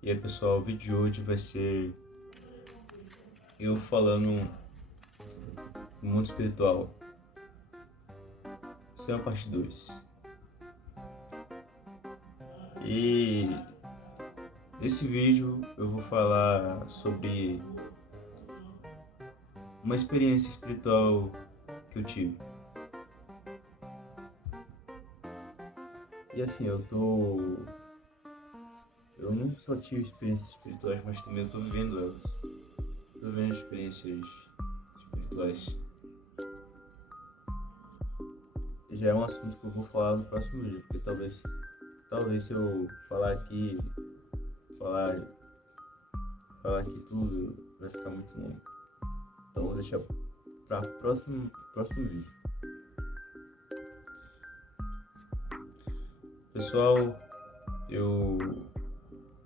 E aí pessoal, o vídeo de hoje vai ser eu falando do mundo espiritual. Isso é a parte 2. E nesse vídeo eu vou falar sobre uma experiência espiritual que eu tive. E assim, eu não só tive experiências espirituais, mas também eu tô vivendo elas. Tô vivendo experiências espirituais. Já é um assunto que eu vou falar no próximo vídeo, porque talvez se eu falar aqui, falar aqui tudo, vai ficar muito longo. Então vou deixar para próximo vídeo. Pessoal, eu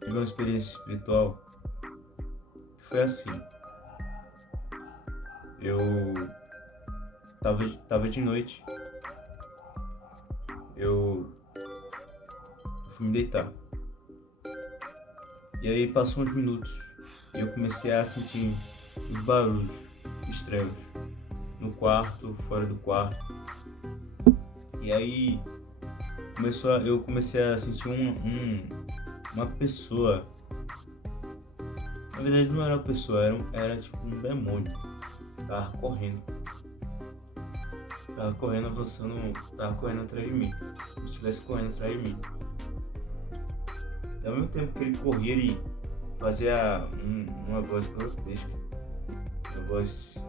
tive uma experiência espiritual que foi assim. Eu tava de noite, eu fui me deitar. E aí passou uns minutos e eu comecei a sentir uns barulhos estranhos no quarto, fora do quarto. E aí eu comecei a sentir uma pessoa. Na verdade não era uma pessoa, era tipo um demônio. Tava correndo, avançando, tava correndo atrás de mim. Se estivesse correndo atrás de mim. E ao mesmo tempo que ele corria, ele fazia uma voz grotesca. Uma voz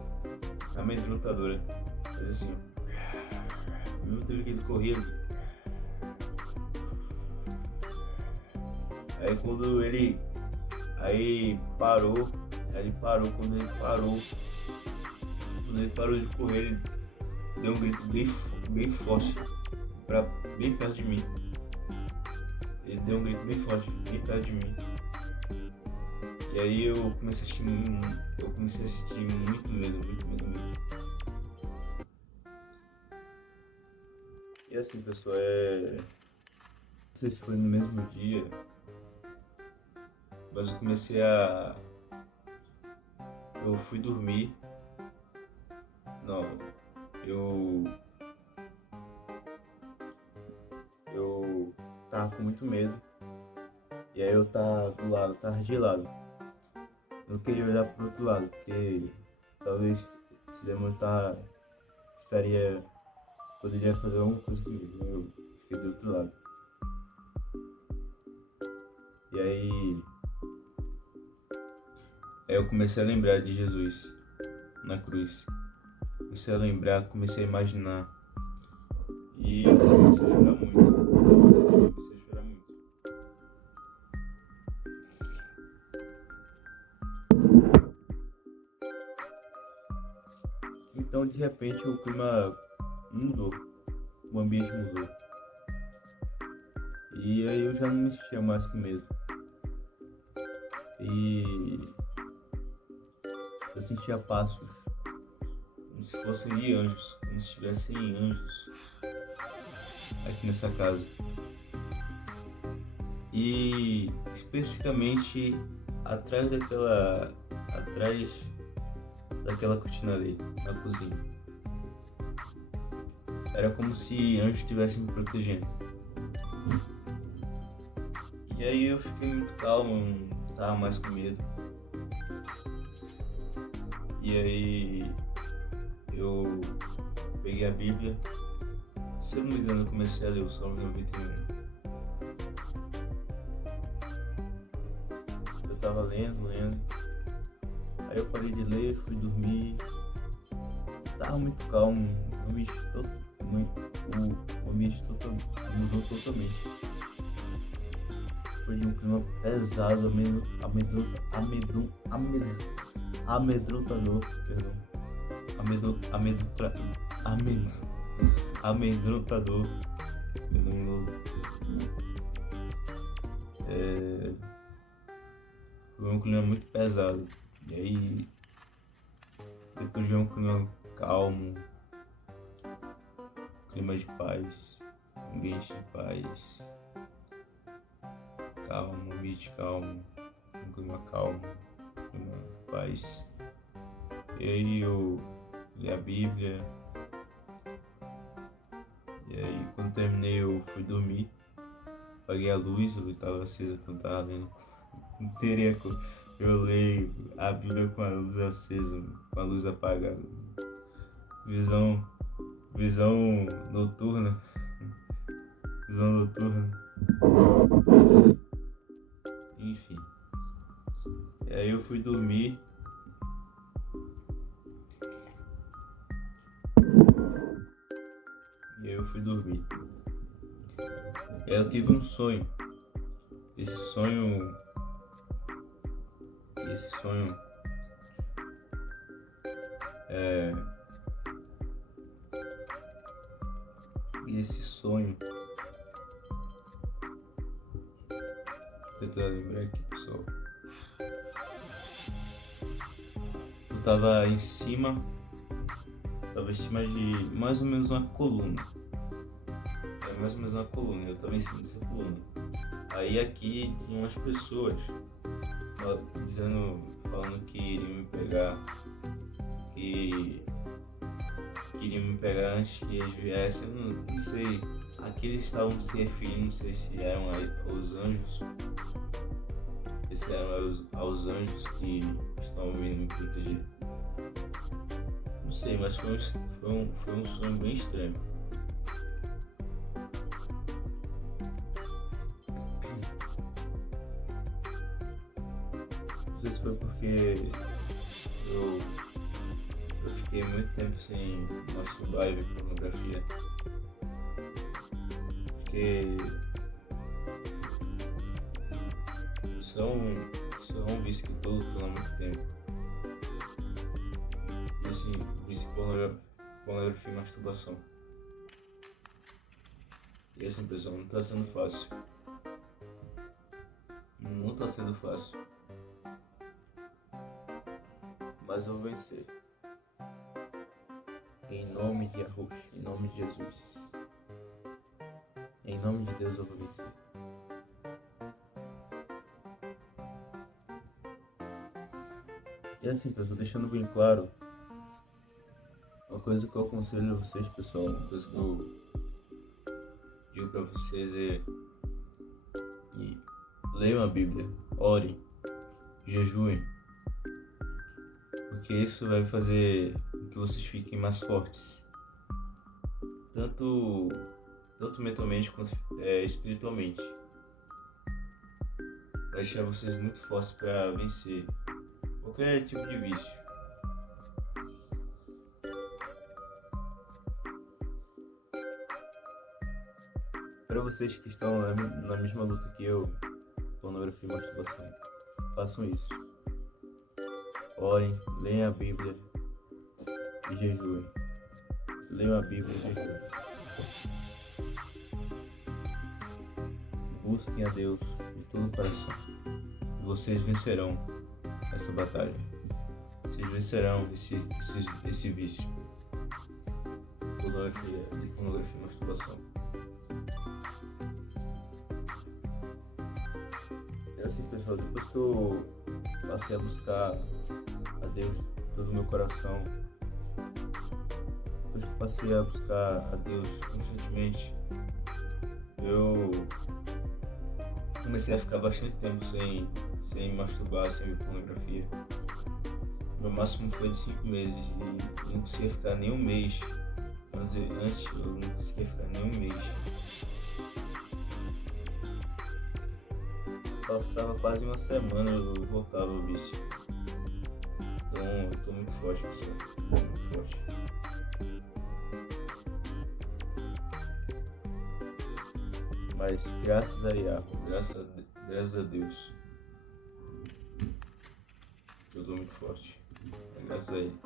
amedrontadora. Fazia assim, ó. Ao mesmo tempo que ele corria. Aí quando ele parou, quando ele parou de correr, ele deu um grito bem forte, bem perto de mim. Ele deu um grito bem forte, bem perto de mim. E aí eu comecei a sentir muito medo. E assim, pessoal, não sei se foi no mesmo dia, mas eu fui dormir. Não, eu tava com muito medo. E aí eu tava gelado. Eu não queria olhar pro outro lado, porque talvez esse demônio poderia fazer alguma coisa comigo. Eu fiquei do outro lado. E aí eu comecei a lembrar de Jesus na cruz. Comecei a imaginar. E eu comecei a chorar muito. Então de repente o clima mudou. O ambiente mudou. E aí eu já não me sentia mais com medo. E eu sentia passos, como se fossem de anjos, como se tivessem anjos aqui nessa casa. E especificamente atrás daquela cortina ali, na cozinha. Era como se anjos estivessem me protegendo. E aí eu fiquei muito calmo, não tava mais com medo. E aí eu peguei a Bíblia. Se eu não me engano, eu comecei a ler o Salmo 91. Eu tava lendo. Aí eu parei de ler, fui dormir. Tava muito calmo. O ambiente mudou totalmente. Foi de um clima pesado, amedrontador, perdão. Amedrontador. Foi um clima muito pesado. E aí, depois de um clima calmo, clima de paz, ambiente de paz, calmo, ambiente calmo, clima calmo, clima paz. E aí eu li a Bíblia, e aí quando terminei eu fui dormir, apaguei a luz estava acesa quando tava lendo. Inteira eu leio a Bíblia com a luz acesa, com a luz apagada. Visão noturna. Visão noturna. Enfim. E aí eu fui dormir. E aí eu tive um sonho. Esse sonho vou tentar lembrar aqui, pessoal. Eu tava em cima de mais ou menos uma coluna. Eu tava em cima dessa coluna. Aí aqui tinha umas pessoas falando que iriam me pegar, que queriam me pegar antes que eles viessem. Eu não sei. Aqui eles estavam se referindo, não sei se eram os anjos. Esses eram aos anjos que estão vindo me proteger. Não sei, mas foi um sonho bem estranho. Não sei se foi porque eu fiquei muito tempo sem masturbar e ver pornografia. Porque isso é um vício que eu tô lutando há muito tempo. Vício pornografia e masturbação. E assim, pessoal, não tá sendo fácil. Não tá sendo fácil. Mas eu vou vencer. Em nome de Yahushua, em nome de Jesus. Em nome de Deus eu vou vencer. E assim, pessoal, deixando bem claro, uma coisa que eu aconselho a vocês, pessoal, uma coisa que eu digo pra vocês é que leiam a Bíblia, orem, jejuem, porque isso vai fazer com que vocês fiquem mais fortes, tanto mentalmente quanto espiritualmente. Vai deixar vocês muito fortes para vencer qualquer tipo de vício. Para vocês que estão na mesma luta que eu, pornografia e masturbação, façam isso. Orem, leiam a Bíblia e jejuem. Leiam a Bíblia e jejuem. Busquem a Deus de todo o coração. E vocês vencerão essa batalha. Vocês vencerão esse vício. Pornografia e masturbação. É assim, pessoal, depois que eu passei a buscar a Deus de todo o meu coração, depois que eu passei a buscar a Deus constantemente, eu comecei a ficar bastante tempo sem me masturbar, sem ver pornografia. Meu máximo foi de 5 meses e não conseguia ficar nem um mês. Mas antes eu não conseguia ficar nem um mês. Passava quase uma semana eu voltava ao vício. Então eu tô muito forte, pessoal. Muito forte. Mas graças a Yahweh, graças a Deus, eu tô muito forte. É graças a Ele.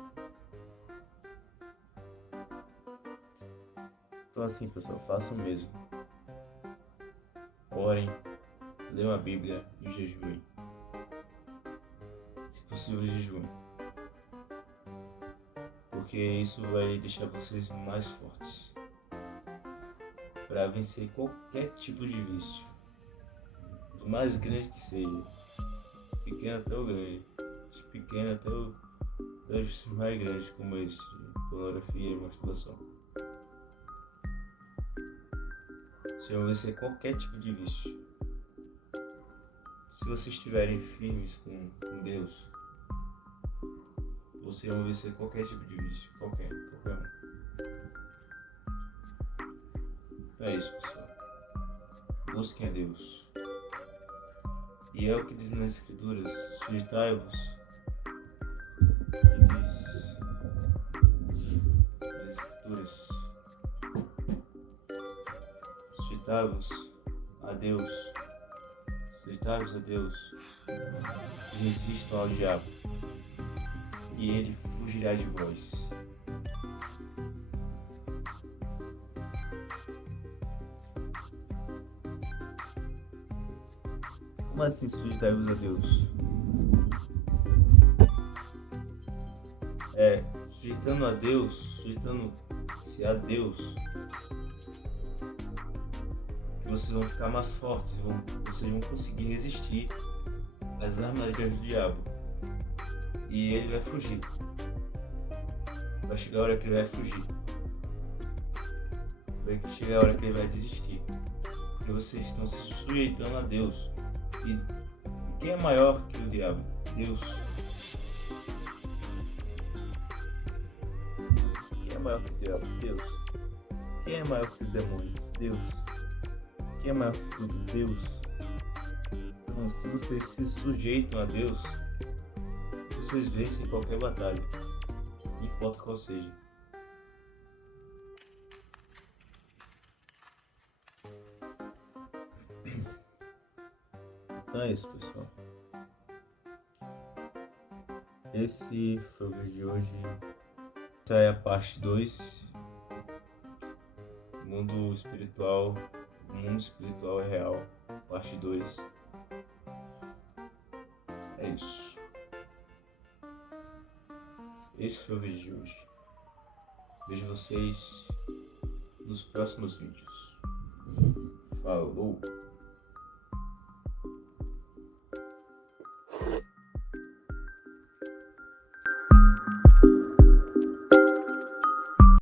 Então assim, pessoal, façam o mesmo. Orem, leiam a Bíblia e jejuem. Se possível, jejuem. Porque isso vai deixar vocês mais fortes para vencer qualquer tipo de vício, do mais grande que seja. pequeno até o grande, de pequeno até o mais grande, como esse, de pornografia e masturbação. Vocês vão vencer qualquer tipo de vício. Se vocês estiverem firmes com Deus, vocês vão vencer qualquer tipo de vício, qualquer um. É isso, pessoal. Busquem a Deus. E é o que diz nas Escrituras: sujeitai-vos. Que diz nas Escrituras: sujeitai-vos a Deus. Sujeitai-vos a Deus. E resistam ao diabo, e ele fugirá de vós. Como assim sujeitai-vos a Deus? Sujeitando a Deus, sujeitando-se a Deus, que vocês vão ficar mais fortes, vocês vão conseguir resistir às armadilhas do diabo. E ele vai fugir. Vai chegar a hora que ele vai fugir. Vai chegar a hora que ele vai desistir. Porque vocês estão se sujeitando a Deus. E quem é maior que o diabo? Deus. Quem é maior que o diabo? Deus. Quem é maior que os demônios? Deus. Quem é maior que tudo? Deus. Então, se vocês se sujeitam a Deus, vocês vencem qualquer batalha, não importa qual seja. Então é isso, pessoal. Esse foi o vídeo de hoje. Essa é a parte 2. O mundo espiritual é real. Parte 2. É isso. Esse foi o vídeo de hoje. Vejo vocês nos próximos vídeos. Falou!